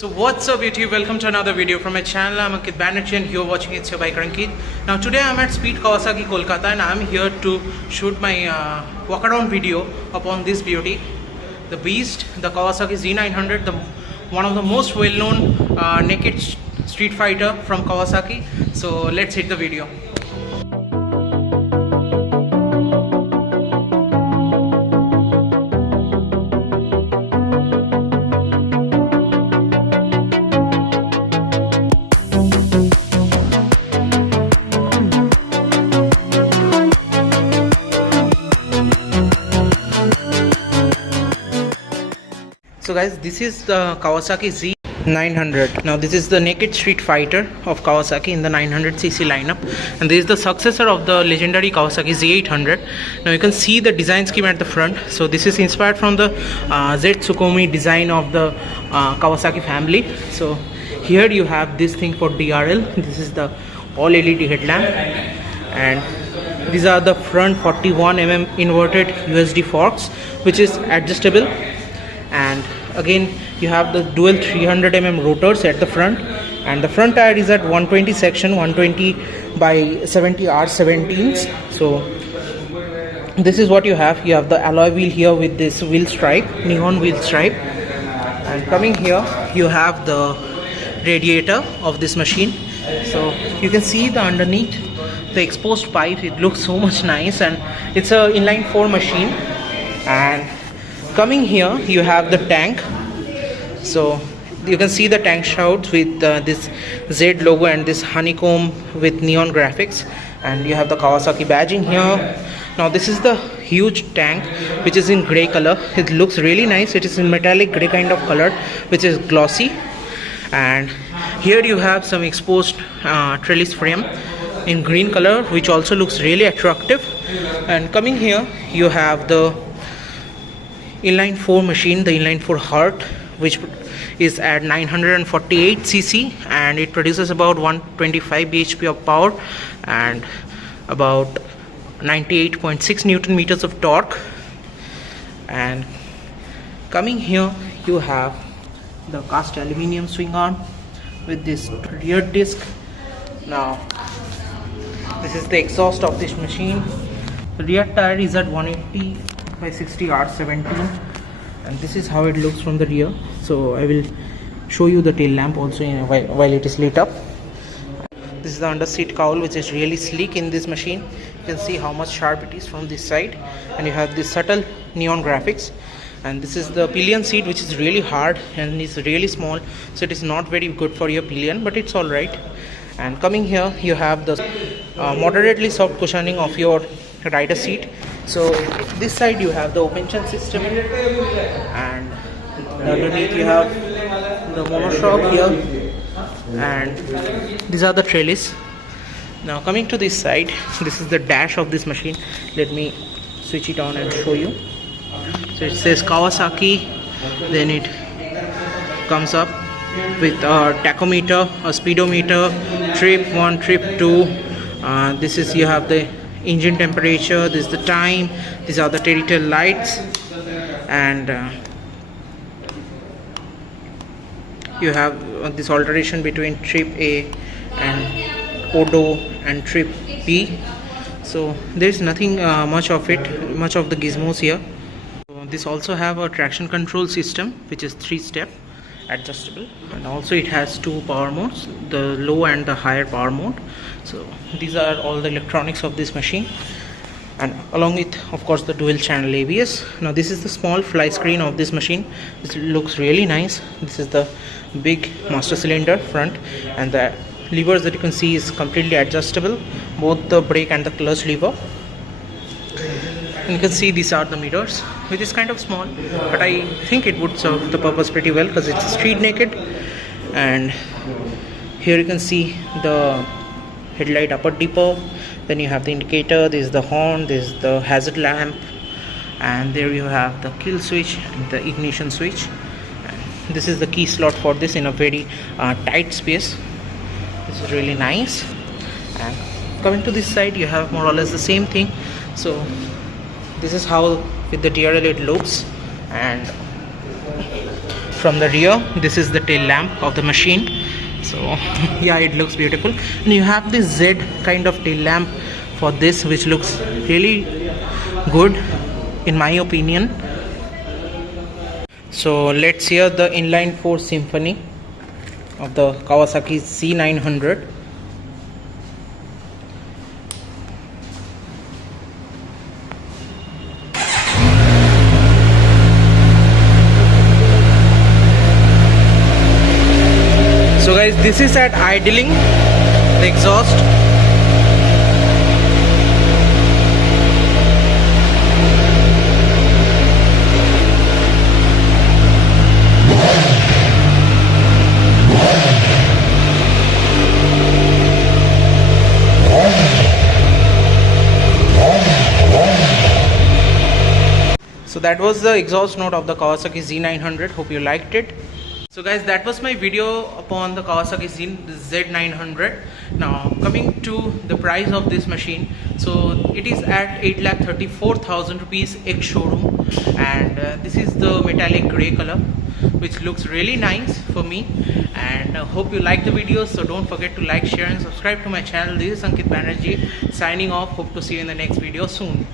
So what's up YouTube, welcome to another video from my channel. I'm Ankit Banerjee and you're watching It's Your Bike Ankit. Now today I'm at Speed Kawasaki Kolkata and I'm here to shoot my walk around video upon this beauty, the beast, the Kawasaki Z900, one of the most well known naked street fighter from Kawasaki. So let's hit the video. So guys, this is the Kawasaki Z900. Now this is the naked street fighter of Kawasaki in the 900cc lineup, and this is the successor of the legendary Kawasaki Z800. Now you can see the design scheme at the front. So this is inspired from the Z Tsukuyomi design of the Kawasaki family. So here you have this thing for DRL. This is the all LED headlamp, and these are the front 41mm inverted USD forks, which is adjustable. And again you have the dual 300mm rotors at the front, and the front tire is at 120 section, 120 by 70 R17s. So this is what you have. You have the alloy wheel here with this wheel stripe, neon wheel stripe, and coming here you have the radiator of this machine. So you can see the underneath the exposed pipes. It looks so much nice, and it's a inline 4 machine. And coming here you have the tank. So you can see the tank shrouds with this Z logo and this honeycomb with neon graphics, and you have the Kawasaki badging here. Now this is the huge tank, which is in grey color. It looks really nice. It is in metallic grey kind of color, which is glossy. And here you have some exposed trellis frame in green color, which also looks really attractive. And coming here you have the inline 4 machine, the inline 4 heart, which is at 948cc, and it produces about 125 bhp of power and about 98.6 newton meters of torque. And coming here you have the cast aluminium swing arm with this rear disc. Now this is the exhaust of this machine. The rear tire is at 180 by 60 R17, and this is how it looks from the rear. So I will show you the tail lamp also while it is lit up. This is the under seat cowl, which is really sleek in this machine. You can see how much sharp it is from this side, and you have this subtle neon graphics. And this is the pillion seat, which is really hard and is really small, so it is not very good for your pillion, but it's all right. And coming here you have the moderately soft cushioning of your rider seat. So this side you have the open chin system, and underneath you have the monoshock here, and these are the trellis. Now coming to this side, this is the dash of this machine. Let me switch it on and show you. So it says Kawasaki, then it comes up with a tachometer, a speedometer, trip 1, trip 2. This is, you have the engine temperature, this is the time, these are the telltale lights, and you have this alteration between trip A and Odo and trip B. So there is nothing much of the gizmos here. So this also have a traction control system, which is 3-step adjustable, and also it has 2 power modes, the low and the higher power mode. So these are all the electronics of this machine, and along with, of course, the dual channel ABS. Now this is the small fly screen of this machine. This looks really nice. This is the big master cylinder front, and the levers that you can see is completely adjustable, both the brake and the clutch lever. And you can see these are the mirrors, which is kind of small, but I think it would serve the purpose pretty well because it's street naked. And here you can see the headlight upper dipper, then you have the indicator, this is the horn, this is the hazard lamp, and there you have the kill switch and the ignition switch. And this is the key slot for this in a very tight space. This is really nice. And coming to this side you have more or less the same thing. So this is how with the DRL it looks, and from the rear. This is the tail lamp of the machine. So yeah, it looks beautiful. And you have this Z kind of tail lamp for this, which looks really good in my opinion. So let's hear the inline 4 symphony of the Kawasaki Z900. So guys, this is at idling, the exhaust. So that was the exhaust note of the Kawasaki Z900. Hope you liked it. So guys, that was my video upon the Kawasaki Z900. Now coming to the price of this machine, so it is at 8,34,000 rupees ex showroom, and this is the metallic grey color, which looks really nice for me. And hope you like the video, so don't forget to like, share and subscribe to my channel. This is Ankit Banerjee signing off. Hope to see you in the next video soon.